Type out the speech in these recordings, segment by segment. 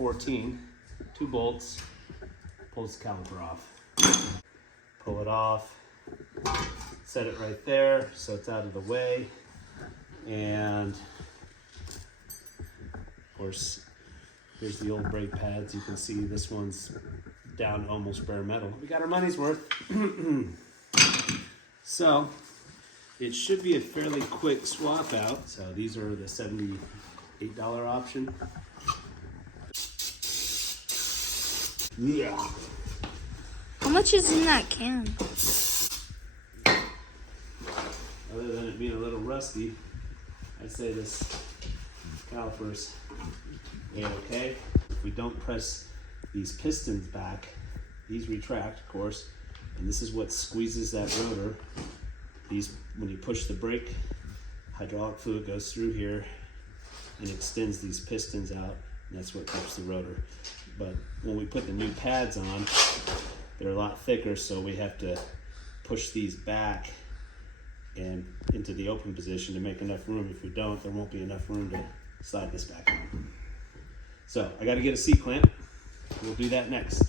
14, 2 bolts, pulls the caliper off. Pull it off, set it right there so it's out of the way, and of course here's the old brake pads. You can see this one's down almost bare metal. We got our money's worth. So it should be a fairly quick swap out. So these are the $78 option. Yeah. How much is in that can? Other than it being a little rusty, I'd say this caliper's okay. If we don't press these pistons back, these retract, of course, and this is what squeezes that rotor. These, when you push the brake, hydraulic fluid goes through here and extends these pistons out, and that's what helps the rotor. But when we put the new pads on, they're a lot thicker, so we have to push these back and into the open position to make enough room. If we don't, there won't be enough room to slide this back on. So I got to get a C-clamp. We'll do that next.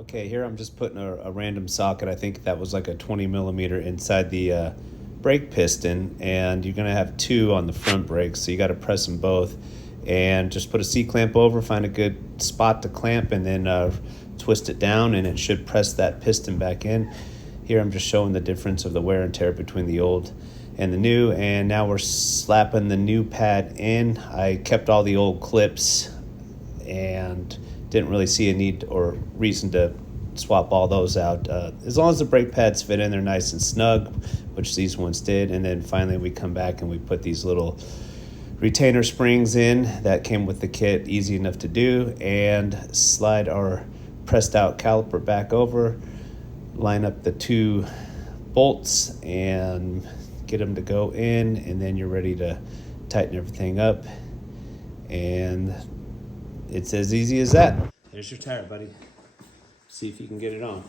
Okay, here I'm just putting a random socket. I think that was like a 20 millimeter inside the brake piston, and you're gonna have 2 on the front brakes, so you got to press them both. And just put a C-clamp over, find a good spot to clamp, and then twist it down, and it should press that piston back in. Here I'm just showing the difference of the wear and tear between the old and the new, and now we're slapping the new pad in. I kept all the old clips and didn't really see a need or reason to swap all those out. As long as the brake pads fit in, they're nice and snug, which these ones did. And then finally we come back and we put these little retainer springs in that came with the kit, easy enough to do, and slide our pressed out caliper back over, line up the 2 bolts and get them to go in, and then you're ready to tighten everything up, and it's as easy as that. There's your tire, buddy. See if you can get it on.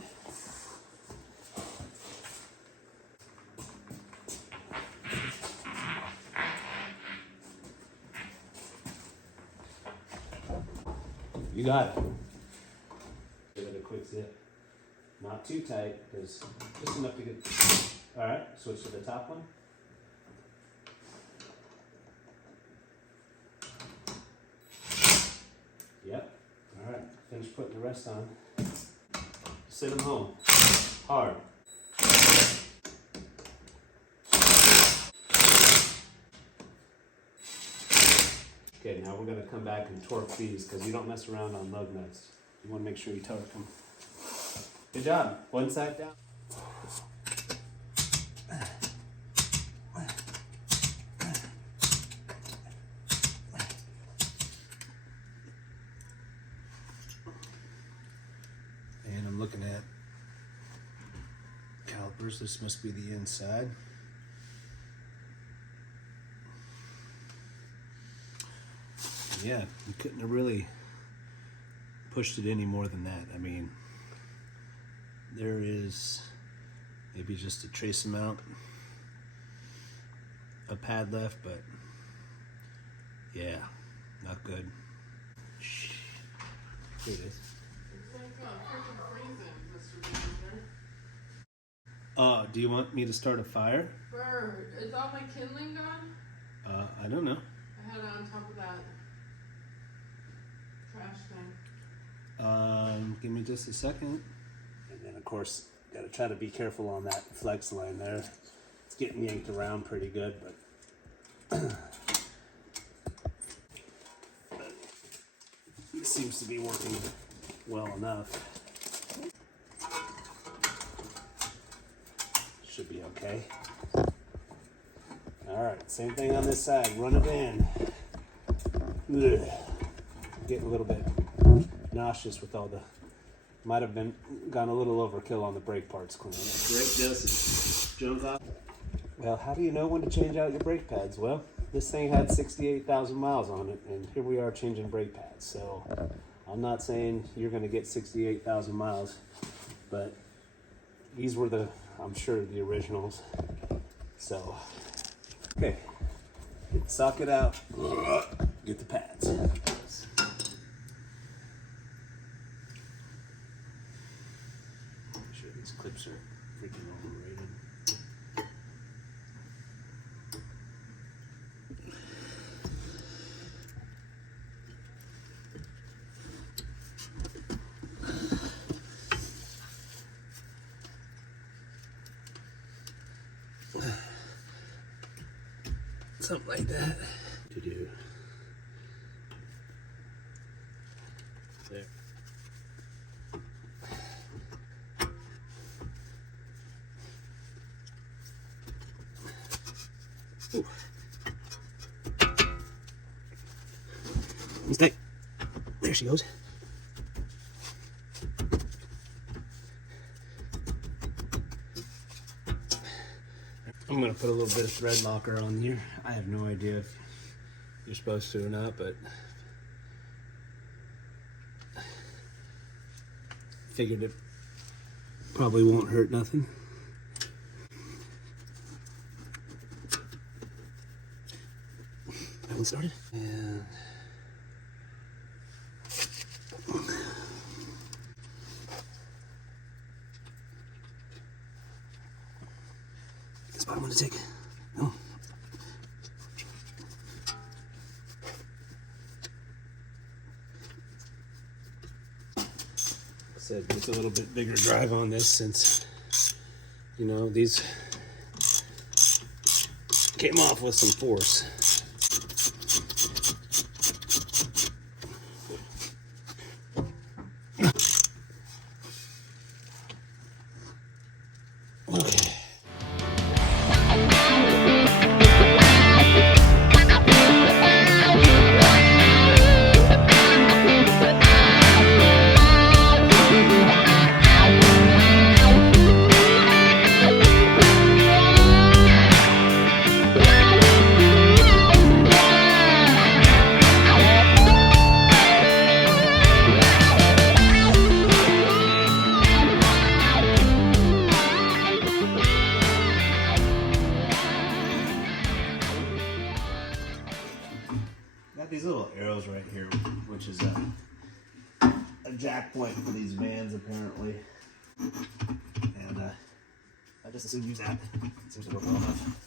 You got it. Give it a quick zip. Not too tight, because just enough to get. All right, switch to the top one. Yep. All right, finish putting the rest on. Sit them home. Hard. Okay, now we're going to come back and torque these, because you don't mess around on lug nuts. You want to make sure you torque them. Good job. One side down. And I'm looking at calipers. This must be the inside. Yeah, you couldn't have really pushed it any more than that. I mean, there is maybe just a trace amount of pad left, but yeah, not good. Here it is. It's like freaking freezing, Mr. Beaver. Do you want me to start a fire? Bird, is all my kindling gone? I don't know. I had it on top of that trash thing. Give me just a second. And then of course, gotta try to be careful on that flex line there. It's getting yanked around pretty good, but it seems to be working well enough. Should be okay. All right, same thing on this side. Run it in. Ugh. Getting a little bit nauseous with all the, might have been gone a little overkill on the brake parts cleaning. Brake dust jump off. Well, how do you know when to change out your brake pads? Well, this thing had 68,000 miles on it, and here we are changing brake pads. So I'm not saying you're going to get 68,000 miles, but these were the, I'm sure, the originals. So, okay, get the socket out, get the pads. clips are freaking overrated. Something like that to do. There. Ooh. Mistake. There she goes. I'm gonna put a little bit of thread locker on here. I have no idea if you're supposed to or not, but figured it probably won't hurt nothing. That one started. And this bottom one to take. No. Said it's a little bit bigger drive on this since, you know, these came off with some force. Okay. Got these little arrows right here, which is a jack point for these vans apparently, and I just assume use that. It seems to work well enough.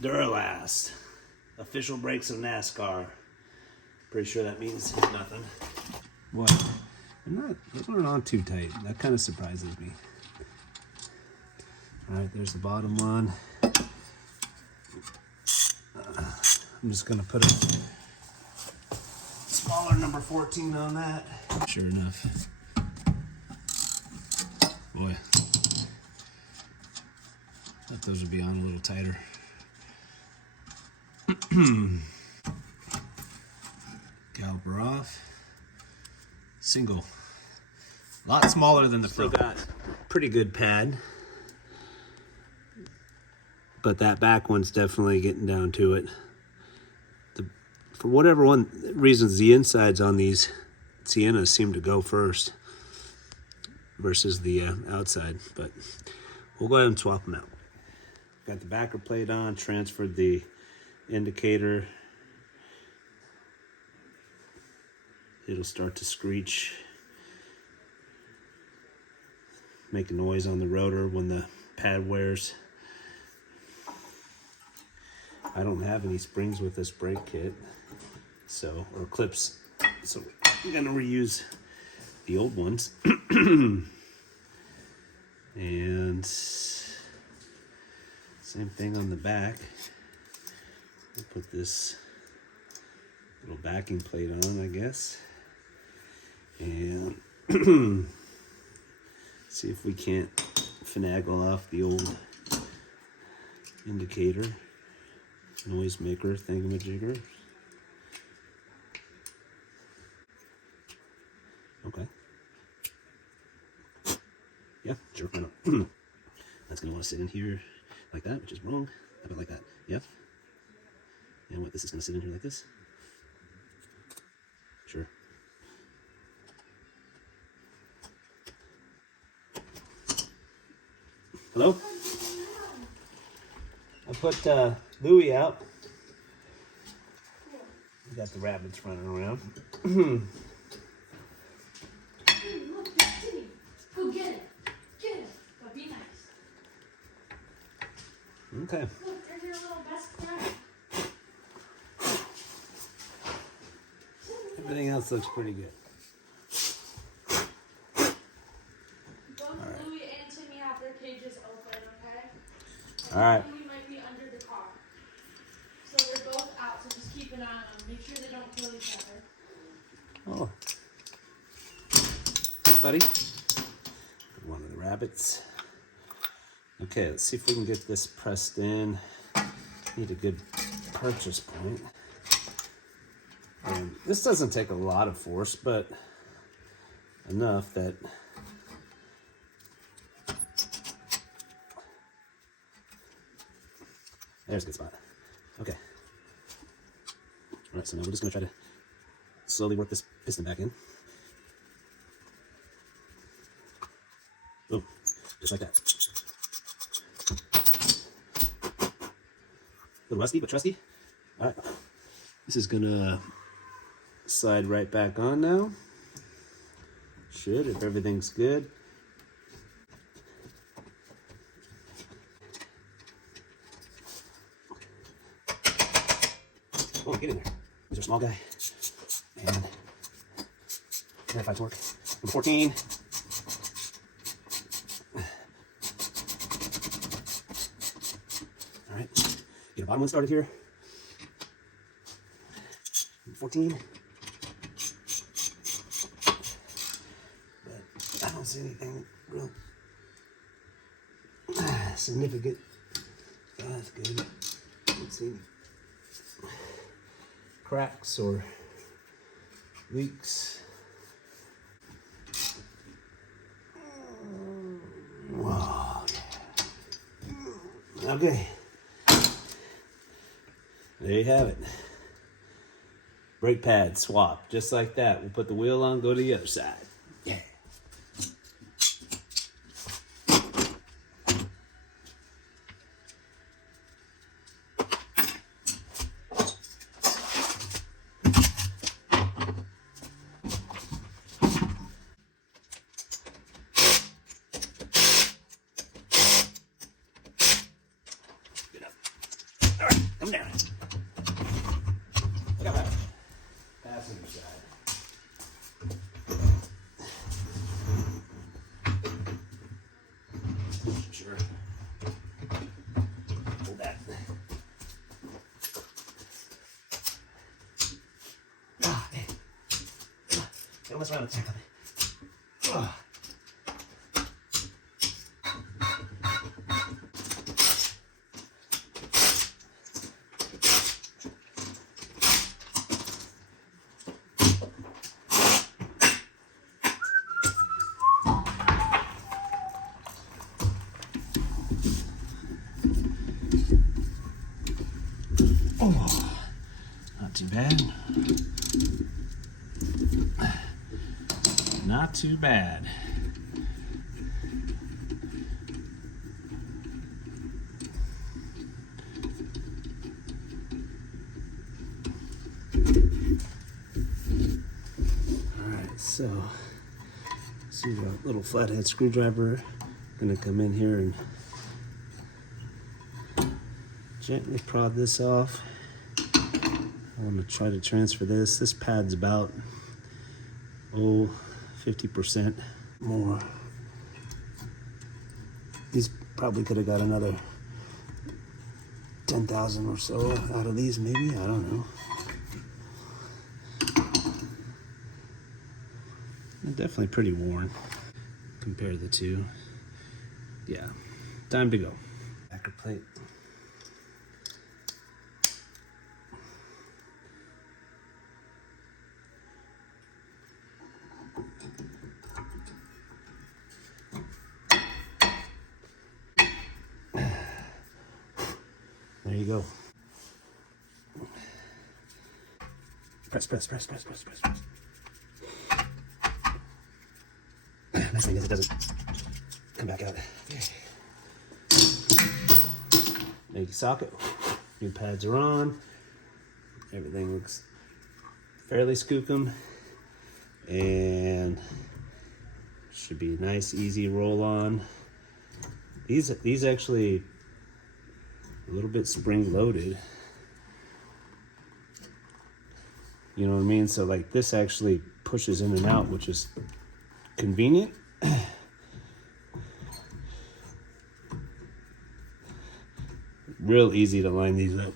Duralast. Official brakes of NASCAR. Pretty sure that means nothing. What? Those aren't on too tight. That kind of surprises me. Alright, there's the bottom one. I'm just going to put a smaller number 14 on that. Sure enough. Boy. Thought those would be on a little tighter. Caliper off. Single. A lot smaller than the front. Still got pretty good pad. But that back one's definitely getting down to it. For whatever reasons, the insides on these Siennas seem to go first versus the outside. But we'll go ahead and swap them out. Got the backer plate on, transferred the indicator. It'll start to screech, make a noise on the rotor when the pad wears. I don't have any springs with this brake kit, or clips, so I'm gonna reuse the old ones. And same thing on the back. We'll put this little backing plate on, I guess, and see if we can't finagle off the old indicator, noisemaker thingamajigger. Okay. Yeah, sure, why not? That's gonna want to sit in here like that, which is wrong. How about like that? Yep. And what, this is gonna sit in here like this? Sure. Hello? I put Louie out. We got the rabbits running around. Hey, look, there's Timmy. Go get it. Get it. But be nice. Okay. Look, there's your little best friend. Everything else looks pretty good. Both Louie and Timmy have their cages open, okay? All right. Louie might be under the car. So they're both out, so just keep an eye on them. Make sure they don't kill each other. Oh. Hey, buddy. One of the rabbits. Okay, let's see if we can get this pressed in. Need a good purchase point. And this doesn't take a lot of force, but enough that there's a good spot. Okay. All right, so now we're just gonna try to slowly work this piston back in. Boom, just like that. A little rusty, but trusty. All right, this is gonna slide right back on now. Should, if everything's good. Oh, get in there. He's a small guy. And verified torque. Number 14. All right. Get a bottom one started here. Number 14. But I don't see anything real significant. Oh, that's good. Don't see any cracks or leaks. Wow. Okay. There you have it. Brake pad swap, just like that. We'll put the wheel on, go to the other side. Yeah. Good enough. All right, come down. Look at that. Passenger side. Sure. Hold that. Ah, hey. Don't mess around with that. Ah. Oh, not too bad. Not too bad. All right, so see the little flathead screwdriver. Gonna come in here and gently prod this off. I want to try to transfer this. This pad's about 50% more. These probably could have got another 10,000 or so out of these, maybe. I don't know. They're definitely pretty worn. Compare the two. Yeah, time to go. Backer plate. There you go. Press, press, press, press, press, press, press. Nice thing is it doesn't come back out. Make socket. New pads are on. Everything looks fairly skookum. And should be a nice, easy roll on. These actually a little bit spring loaded. You know what I mean? So like this actually pushes in and out, which is convenient. Real easy to line these up.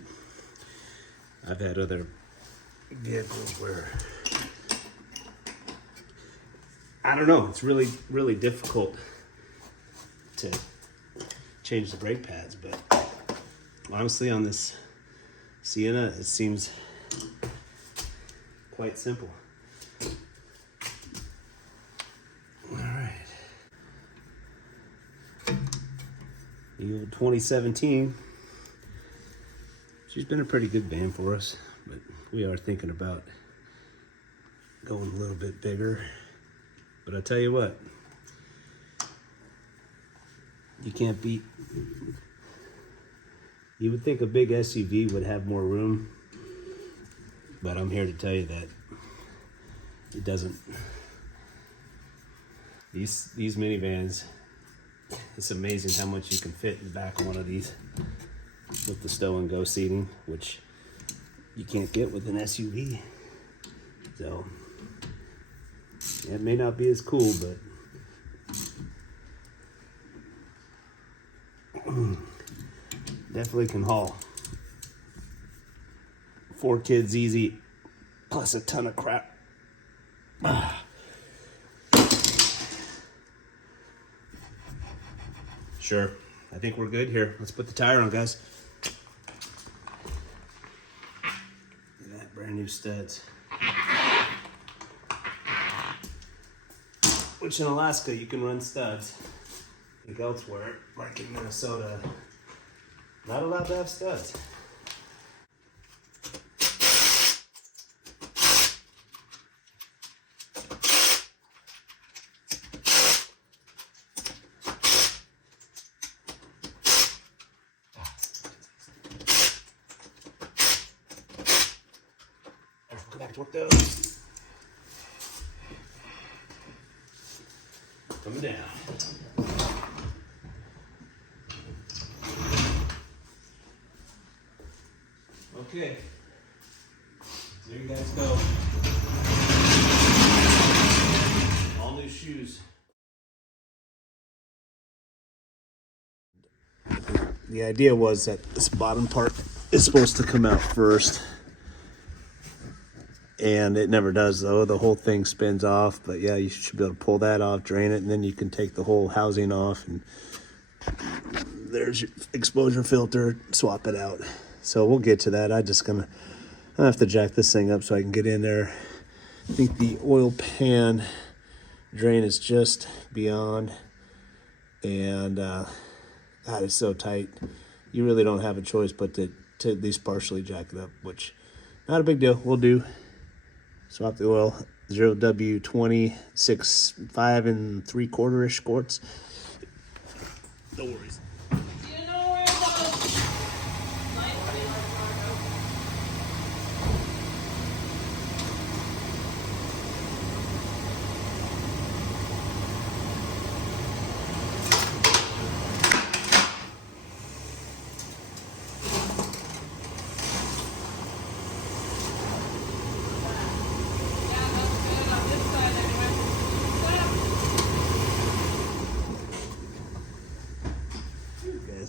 I've had other vehicles where, I don't know, it's really, really difficult to change the brake pads, but honestly on this Sienna, it seems quite simple. All right. The old 2017. She's been a pretty good van for us, but we are thinking about going a little bit bigger. But I tell you what, you can't beat. You would think a big SUV would have more room, but I'm here to tell you that it doesn't. These minivans, it's amazing how much you can fit in the back of one of these with the stow and go seating, which you can't get with an SUV. So it may not be as cool, but definitely can haul 4 kids easy, plus a ton of crap. Sure, I think we're good here. Let's put the tire on, guys. Look at that, brand new studs. Which in Alaska you can run studs. I think elsewhere, like in Minnesota, not allowed to have studs. Go back to work those. Coming down. Okay. There you guys go. All new shoes. The idea was that this bottom part is supposed to come out first. And it never does though. The whole thing spins off, but yeah, you should be able to pull that off, drain it, and then you can take the whole housing off, and there's your exposure filter, swap it out. So we'll get to that. I have to jack this thing up so I can get in there. I think the oil pan drain is just beyond, and God, it's so tight. You really don't have a choice but to at least partially jack it up, which not a big deal. We'll do. Swap the oil, 0W20, 5 3/4-ish quarts. No worries. Do you know where the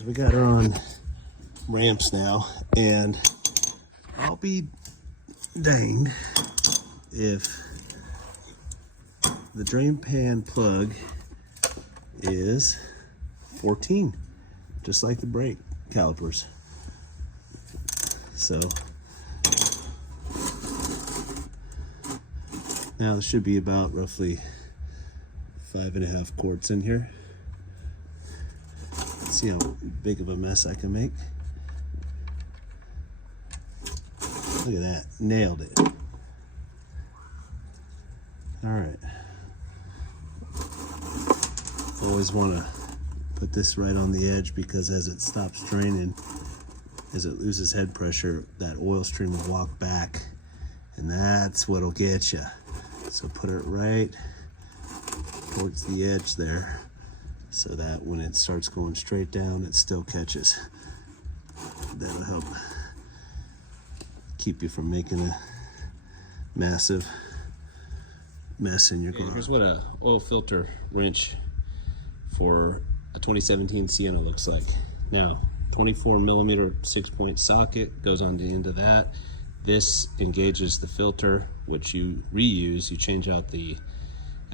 We got her on ramps now, and I'll be danged if the drain pan plug is 14, just like the brake calipers. So now there should be about roughly 5.5 quarts in here. See how big of a mess I can make. Look at that, nailed it. All right. Always want to put this right on the edge because as it stops draining, as it loses head pressure, that oil stream will walk back, and that's what'll get you. So put it right towards the edge there, so that when it starts going straight down, it still catches. That'll help keep you from making a massive mess in your car. Here's what a oil filter wrench for a 2017 Sienna looks like. Now, 24 millimeter 6-point socket goes on the end of that. This engages the filter, which you reuse. You change out the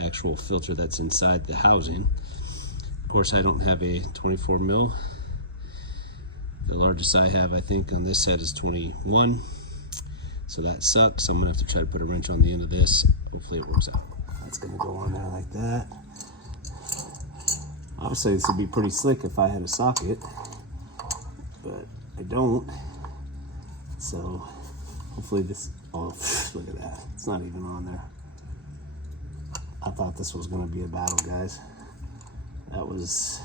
actual filter that's inside the housing. Of course, I don't have a 24 mil. The largest I have, I think, on this set is 21. So that sucks. I'm gonna have to try to put a wrench on the end of this. Hopefully it works out. That's gonna go on there like that. Obviously this would be pretty slick if I had a socket, but I don't. So hopefully this, oh, look at that. It's not even on there. I thought this was gonna be a battle, guys. That was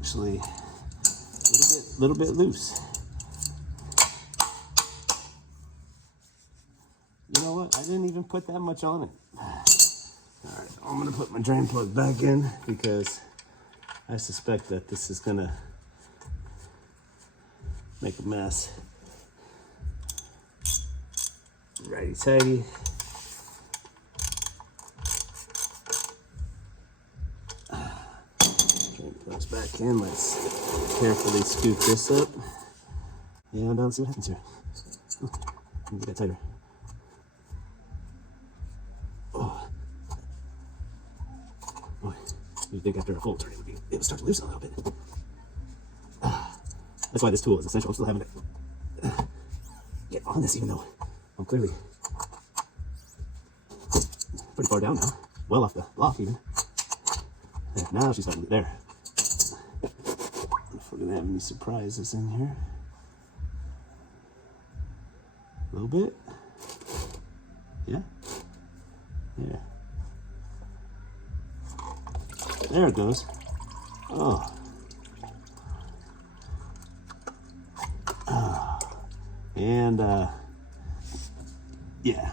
actually a little bit loose. You know what? I didn't even put that much on it. All right, I'm gonna put my drain plug back in because I suspect that this is gonna make a mess. Righty tighty. Drain plug's back in. Let's carefully scoop this up. Yeah, now let's see what happens here. Let me get that tighter. You think after a full turn it would start to loosen a little bit. That's why this tool is essential. I'm still having to get on this, even though I'm clearly pretty far down now. Well off the block even. And now she's starting there. If we're gonna have any surprises in here. A little bit. Yeah. Yeah. There it goes. Oh. And yeah.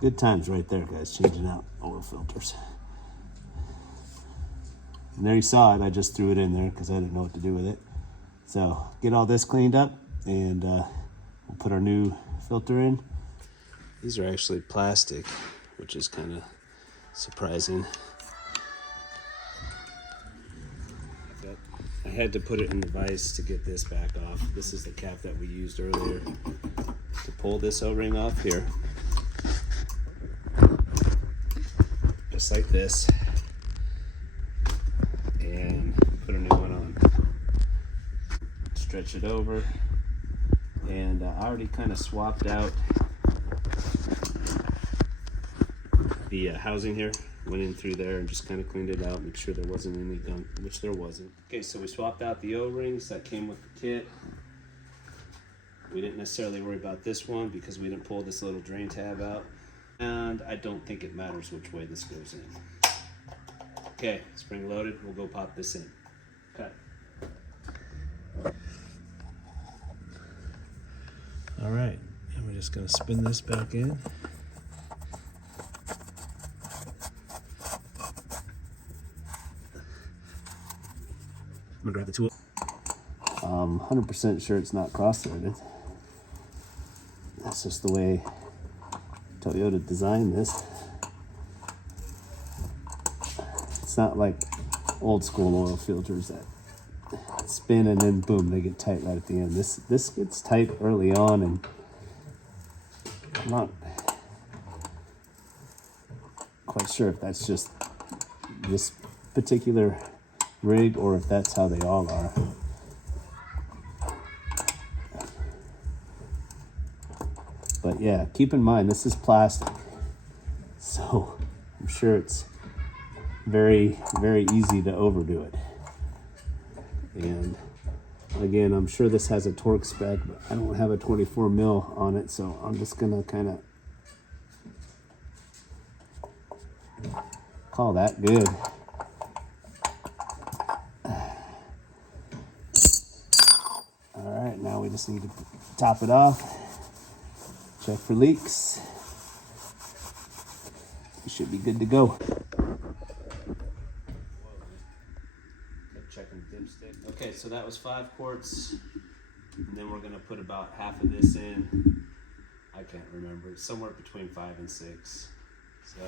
Good times right there, guys, changing out oil filters. And there you saw it. I just threw it in there because I didn't know what to do with it. So get all this cleaned up, and we'll put our new filter in. These are actually plastic, which is kind of surprising. I had to put it in the vise to get this back off. This is the cap that we used earlier to pull this O-ring off here. Just like this. And put a new one on. Stretch it over. And I already kind of swapped out the housing here. Went in through there and just kind of cleaned it out, make sure there wasn't any gunk, which there wasn't. Okay, so we swapped out the O-rings that came with the kit. We didn't necessarily worry about this one because we didn't pull this little drain tab out. And I don't think it matters which way this goes in. Okay, spring loaded, we'll go pop this in. Okay. All right, and we're just gonna spin this back in. I'm gonna grab the tool. 100% sure it's not cross-threaded. That's just the way Toyota designed this. It's not like old school oil filters that spin and then boom, they get tight right at the end. This gets tight early on, and I'm not quite sure if that's just this particular rig or if that's how they all are. But yeah, keep in mind this is plastic, so I'm sure it's very, very easy to overdo it. And again, I'm sure this has a torque spec, but I don't have a 24 mil on it, so I'm just gonna kind of call that good. just need to top it off. Check for leaks. We should be good to go. Checking dipstick. Okay, so that was 5 quarts. And then we're gonna put about half of this in. I can't remember. It's somewhere between 5 and 6. So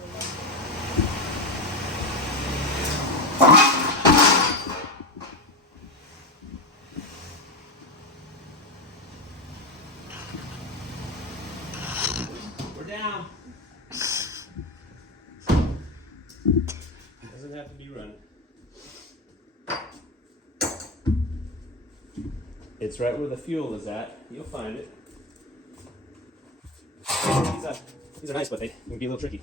we're down. Doesn't have to be running. It's right where the fuel is at. You'll find it. These are nice, but they can be a little tricky.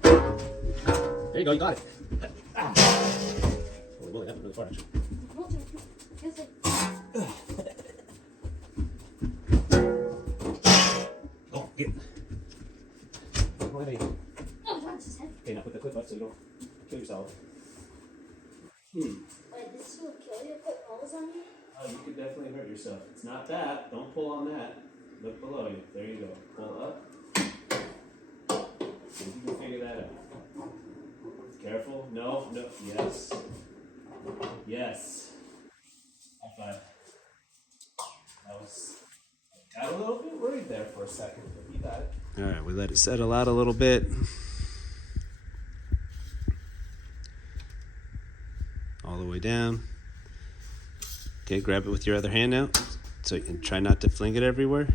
There you go, you got it. Ah. Holy moly, that went really far actually. Oh, get it. Go ahead. Okay, now put the clip up so you don't kill yourself. Wait, this will kill you? Put holes on you? Oh, you could definitely hurt yourself. It's not that. Don't pull on that. Look below you. There you go. Pull up. See if you can figure that out. Careful. No, no. Yes. Yes. High five. Got a little bit worried there for a second, but you got it. All right, we let it settle out a little bit. All the way down. Okay, grab it with your other hand now. So you can try not to fling it everywhere.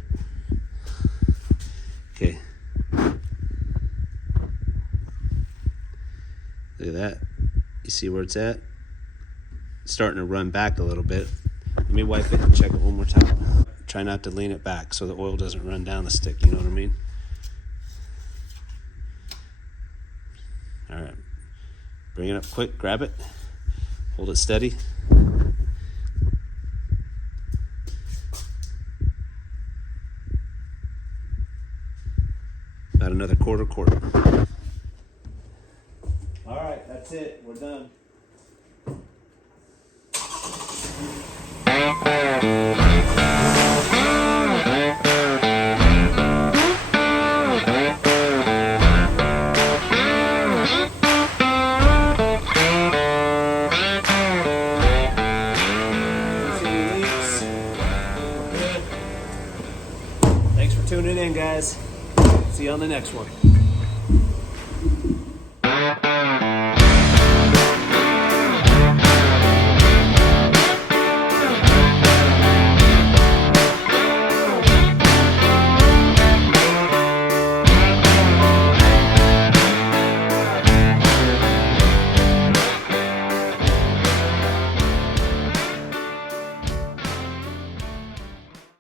Okay. Look at that. You see where it's at? It's starting to run back a little bit. Let me wipe it and check it one more time. Try not to lean it back so the oil doesn't run down the stick, you know what I mean? All right. Bring it up quick, grab it. Hold it steady. About another quarter quart. All right, that's it. We're done. Thanks for tuning in, guys. See you on the next one.